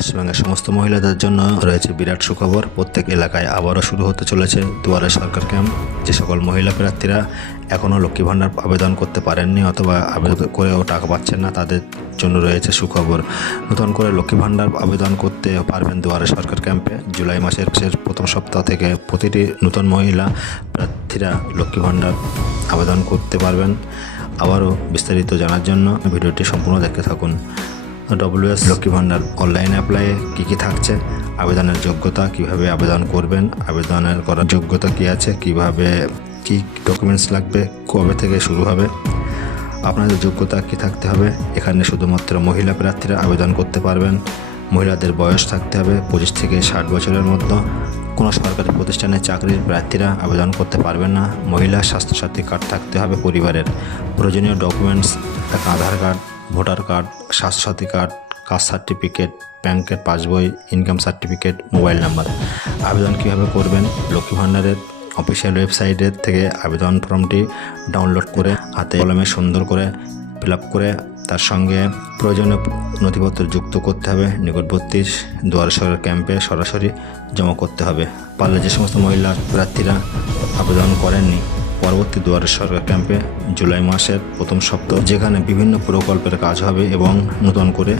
পশ্চিমবঙ্গের সমস্ত মহিলাদের জন্য রয়েছে বিরাট সুখবর। প্রত্যেক এলাকায় আবারও শুরু হতে চলেছে দুয়ারে সরকার ক্যাম্প। যে সকল মহিলা প্রার্থীরা এখনও লক্ষ্মী ভাণ্ডার আবেদন করতে পারেননি অথবা আবেদন করেও টাকা পাচ্ছেন না, তাদের জন্য রয়েছে সুখবর। নতুন করে লক্ষ্মী ভাণ্ডার আবেদন করতে পারবেন দুয়ারে সরকার ক্যাম্পে। জুলাই মাসের প্রথম সপ্তাহ থেকে প্রতিটি নতুন মহিলা প্রার্থীরা লক্ষ্মী ভাণ্ডার আবেদন করতে পারবেন। আবারও বিস্তারিত জানার জন্য ভিডিওটি সম্পূর্ণ দেখতে থাকুন। ডব্লিউএস লক্ষ্মী ভাণ্ডার অনলাইন অ্যাপ্লাইয়ে কী থাকছে, আবেদনের যোগ্যতা, কিভাবে আবেদন করবেন, আবেদনের করার যোগ্যতা কী আছে, কিভাবে কি ডকুমেন্টস লাগবে, কবে থেকে শুরু হবে, আপনাদের যোগ্যতা কী থাকতে হবে। এখানে শুধুমাত্র মহিলা প্রার্থীরা আবেদন করতে পারবেন। মহিলাদের বয়স থাকতে হবে 25 থেকে 60 বছরের মধ্যে। কোনো সরকারি প্রতিষ্ঠানে চাকরির প্রার্থীরা আবেদন করতে পারবেন না। মহিলা স্বাস্থ্যসাথী কার্ড থাকতে হবে পরিবারের। প্রয়োজনীয় documents Aadhaar card, voter card, Swasthya Sathi card, caste certificate, ব্যাংকের passbook, income certificate, mobile number. আবেদন কীভাবে করবেন? লক্ষ্মী ভাণ্ডারের অফিসিয়াল ওয়েবসাইটের থেকে আবেদন ফর্মটি ডাউনলোড করে হাতে কলমে সুন্দর করে ফিল আপ করে তার সঙ্গে প্রয়োজনীয় নথিপত্র যুক্ত করতে হবে। নিকটবর্তী দুয়ারে সরকার ক্যাম্পে সরাসরি জমা করতে হবে। পারলে যে সমস্ত মহিলা প্রার্থীরা আবেদন করেননি, পরবর্তী দুয়ারে সরকার ক্যাম্পে জুলাই মাসের প্রথম সপ্তাহ, যেখানে বিভিন্ন প্রকল্পের কাজ হবে এবং নতুন করে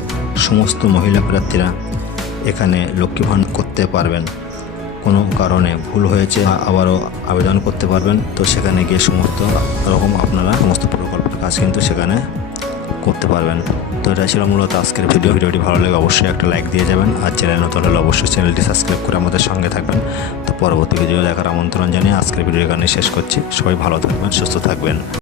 সমস্ত মহিলা প্রার্থীরা এখানে লক্ষ্মী ভাণ্ডার করতে পারবেন। কোনো কারণে ভুল হয়েছে আবারও আবেদন করতে পারবেন। তো সেখানে গিয়ে সমস্ত রকম আপনারা সমস্ত প্রকল্পের কাজ কিন্তু সেখানে করতে পারবেন। তো এটা ছিল মূলত আজকের ভিডিওটি ভালো লাগে অবশ্যই একটা লাইক দিয়ে যাবেন। আর চ্যানেল নতুন হলে অবশ্যই চ্যানেলটি সাবস্ক্রাইব করে আমাদের সঙ্গে থাকবেন। তো পরবর্তী ভিডিও দেখার আমন্ত্রণ জানিয়ে আজকের ভিডিও এখানে শেষ করছি। সবাই ভালো থাকবেন, সুস্থ থাকবেন।